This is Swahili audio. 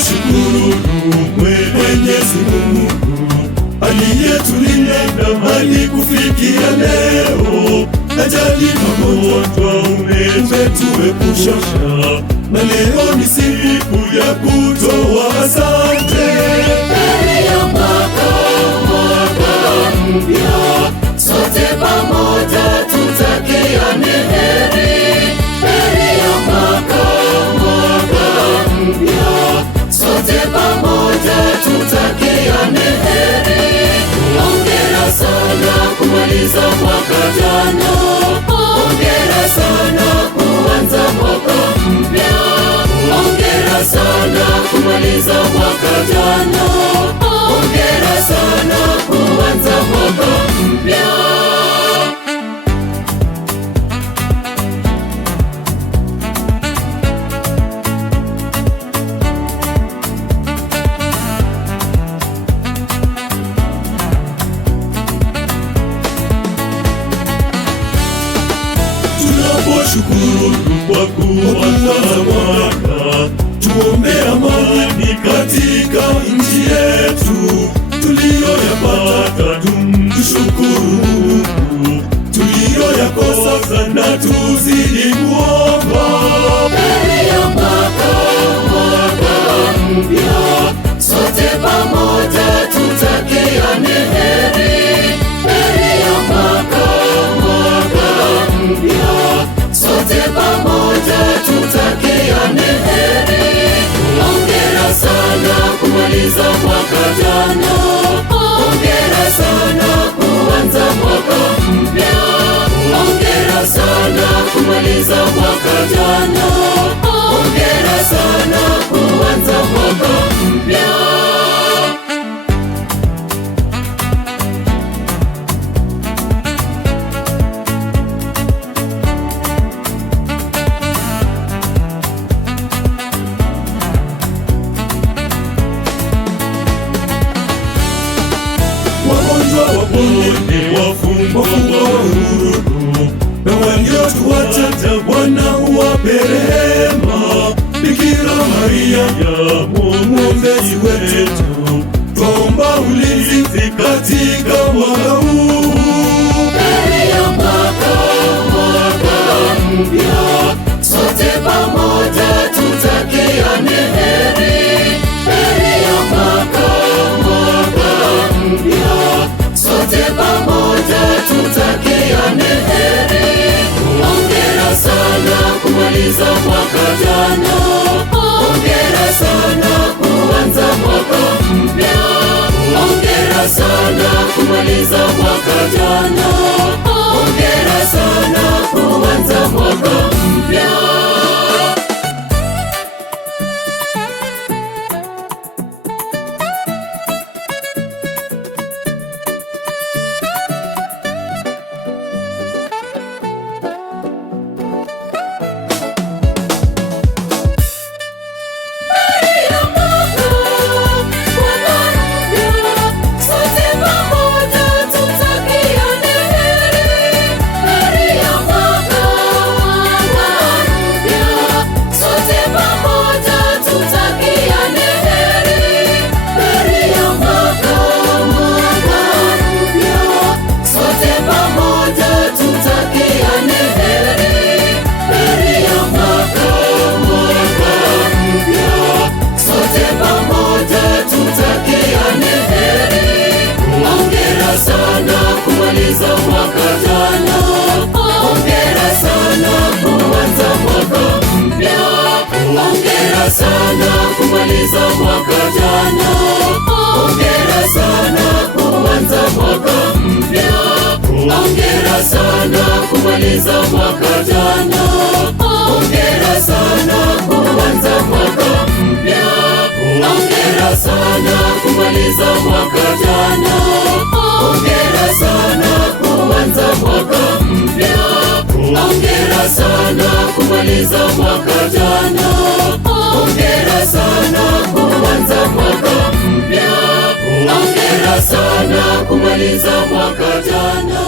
Tumshukuru Mwenyezi Mungu aliyetulinda hadi kufikia leo. Ajali magonjwa umetuepusha, na leo ni siku ya kutoa asante. Heri ya mwaka mpya, sote pamoja tutakiane heri. Heri ya mwaka mpya, sote pamoja tutakiane heri. Hongera sana kumaliza mwaka jana, hongera sana kuanza mwaka mpya. Hongera sana kumaliza mwaka jana, hongera sana kuanza mwaka mpya. Tunaposhukuru kwa kuanza mwaka, tuombe amani katika nchi yetu. Tuliyoyapata tumshukuru Mungu, tuliyoyakosa na tuzidi kuomba. Heri ya mwaka mpya, sote pamoja tutakiane heri. Heri ya mwaka mpya, sote pamoja tutakiane heri. Hongera sana kumaliza mwaka jana, hongera sana kuanza mwaka mpya. Hongera sana kumaliza mwaka jana, hongera sana kuanza mwaka mpya. Wagonjwa wapone, wafungwa huru, na waliotuacha Bwana uwape rehema. Bikira Maria ya mwombezi wetu, twaomba ulinzi katika mwaka huu. Heri ya mwaka mpya, sote pamoja tutakiane heri. Heri ya mwaka mpya, sote pamoja tutakiane heri. Hongera sana kumaliza mwaka jana, hongera sana kuanza mwaka mpya. Hongera sana kumaliza mwaka jana, hongera sana kuanza mwaka mpya. Sana kumaliza mwaka jana, hongera sana kuanza mwaka mpya. Hongera sana kumaliza mwaka jana, hongera sana kuanza mwaka mpya. Hongera sana kumaliza mwaka jana, hongera sana kuanza mwaka mpya. Hongera sana kumaliza mwaka jana, hongera sana kuanza mwaka mpya. Hongera sana kumaliza mwaka jana.